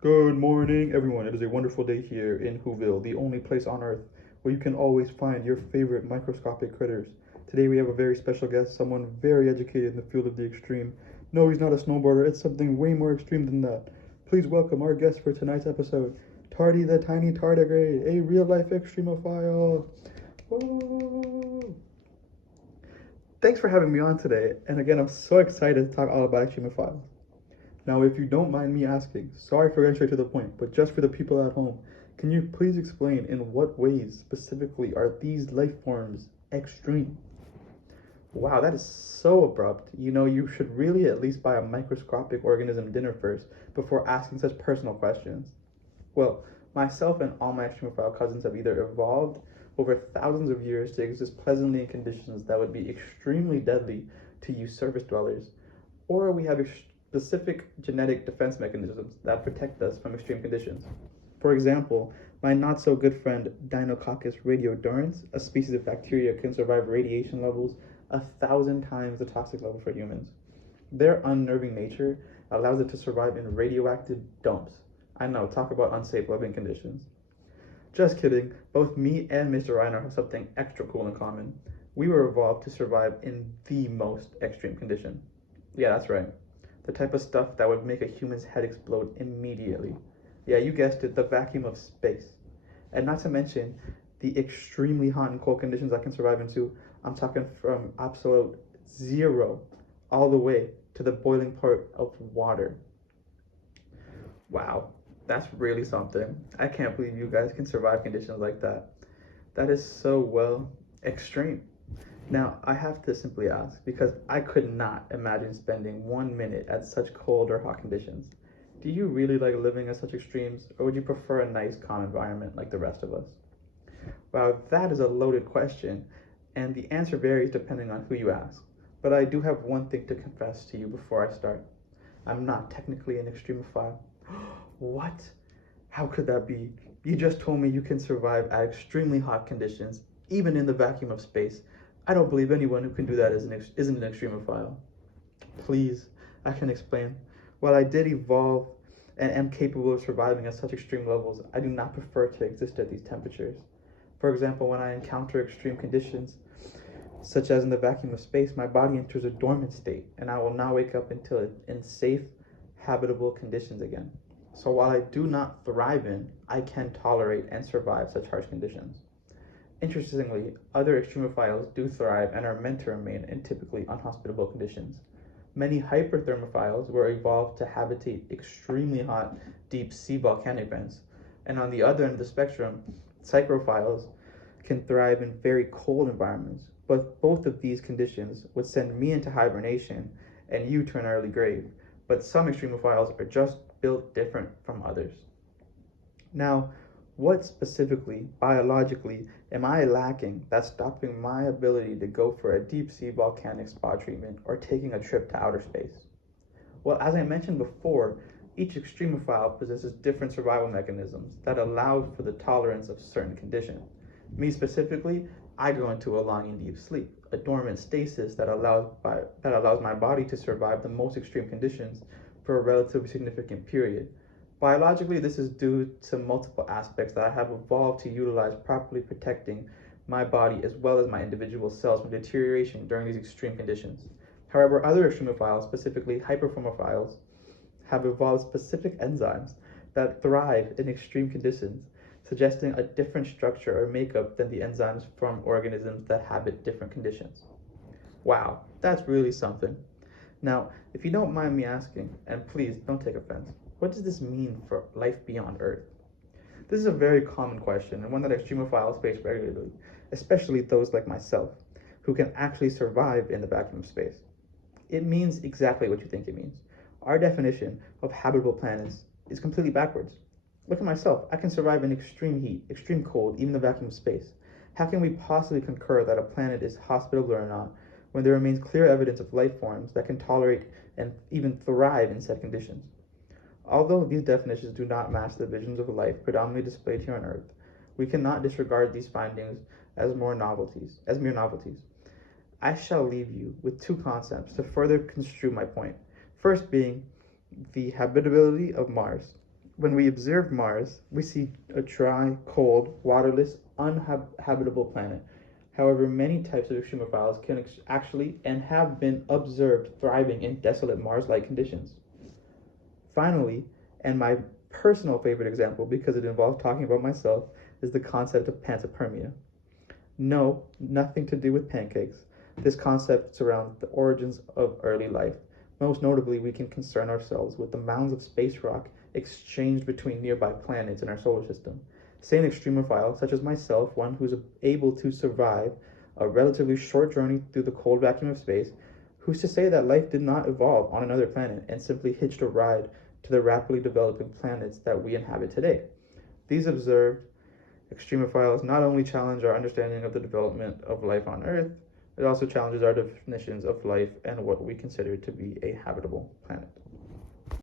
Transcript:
Good morning, everyone. It is a wonderful day here in Whoville, the only place on Earth where you can always find your favorite microscopic critters. Today we have a very special guest, someone very educated in the field of the extreme. No, he's not a snowboarder, it's something way more extreme than that. Please welcome our guest for tonight's episode, Tardy the Tiny Tardigrade, a real life extremophile. Whoa. Thanks for having me on today, and again, I'm so excited to talk all about extremophiles. Now, if you don't mind me asking, sorry for getting straight to the point, but just for the people at home, can you please explain in what ways specifically are these life forms extreme? Wow, that is so abrupt. You should really at least buy a microscopic organism dinner first before asking such personal questions. Well, myself and all my extremophile cousins have either evolved over thousands of years to exist pleasantly in conditions that would be extremely deadly to you surface dwellers, or we have specific genetic defense mechanisms that protect us from extreme conditions. For example, my not so good friend Deinococcus radiodurans, a species of bacteria, can survive radiation levels 1,000 times the toxic level for humans. Their unnerving nature allows it to survive in radioactive dumps. I know, talk about unsafe living conditions. Just kidding, both me and Mr. Reiner have something extra cool in common. We were evolved to survive in the most extreme condition. Yeah, that's right. The type of stuff that would make a human's head explode immediately. Yeah, you guessed it, the vacuum of space. And not to mention the extremely hot and cold conditions I can survive into. I'm talking from absolute zero all the way to the boiling point of water. Wow, that's really something. I can't believe you guys can survive conditions like that. That is so well extreme. Now, I have to simply ask because I could not imagine spending 1 minute at such cold or hot conditions. Do you really like living at such extremes, or would you prefer a nice, calm environment like the rest of us? Wow, that is a loaded question, and the answer varies depending on who you ask. But I do have one thing to confess to you before I start. I'm not technically an extremophile. What? How could that be? You just told me you can survive at extremely hot conditions, even in the vacuum of space. I don't believe anyone who can do that isn't an extremophile. Please, I can explain. While I did evolve and am capable of surviving at such extreme levels, I do not prefer to exist at these temperatures. For example, when I encounter extreme conditions, such as in the vacuum of space, my body enters a dormant state, and I will not wake up until in safe, habitable conditions again. So while I do not thrive in, I can tolerate and survive such harsh conditions. Interestingly, other extremophiles do thrive and are meant to remain in typically unhospitable conditions. Many hyperthermophiles were evolved to habitate extremely hot, deep sea volcanic vents, and on the other end of the spectrum, psychrophiles can thrive in very cold environments. But both of these conditions would send me into hibernation and you to an early grave. But some extremophiles are just built different from others. Now, what specifically, biologically, am I lacking that's stopping my ability to go for a deep sea volcanic spa treatment or taking a trip to outer space? Well, as I mentioned before, each extremophile possesses different survival mechanisms that allow for the tolerance of certain conditions. Me specifically, I go into a long and deep sleep, a dormant stasis that allows my body to survive the most extreme conditions for a relatively significant period. Biologically, this is due to multiple aspects that I have evolved to utilize, properly protecting my body as well as my individual cells from deterioration during these extreme conditions. However, other extremophiles, specifically hyperformophiles, have evolved specific enzymes that thrive in extreme conditions, suggesting a different structure or makeup than the enzymes from organisms that habit different conditions. Wow, that's really something. Now, if you don't mind me asking, and please don't take offense, what does this mean for life beyond Earth? This is a very common question and one that extremophiles face regularly, especially those like myself, who can actually survive in the vacuum of space. It means exactly what you think it means. Our definition of habitable planets is completely backwards. Look at myself. I can survive in extreme heat, extreme cold, even the vacuum of space. How can we possibly concur that a planet is hospitable or not when there remains clear evidence of life forms that can tolerate and even thrive in said conditions? Although these definitions do not match the visions of life predominantly displayed here on Earth, we cannot disregard these findings as mere novelties. I shall leave you with two concepts to further construe my point. First being the habitability of Mars. When we observe Mars, we see a dry, cold, waterless, uninhabitable planet. However, many types of extremophiles can actually and have been observed thriving in desolate Mars-like conditions. Finally, and my personal favorite example because it involves talking about myself, is the concept of panspermia. No, nothing to do with pancakes. This concept surrounds the origins of early life. Most notably, we can concern ourselves with the mounds of space rock exchanged between nearby planets in our solar system. Say an extremophile, such as myself, one who's able to survive a relatively short journey through the cold vacuum of space, who's to say that life did not evolve on another planet and simply hitched a ride to the rapidly developing planets that we inhabit today? These observed extremophiles not only challenge our understanding of the development of life on Earth, it also challenges our definitions of life and what we consider to be a habitable planet.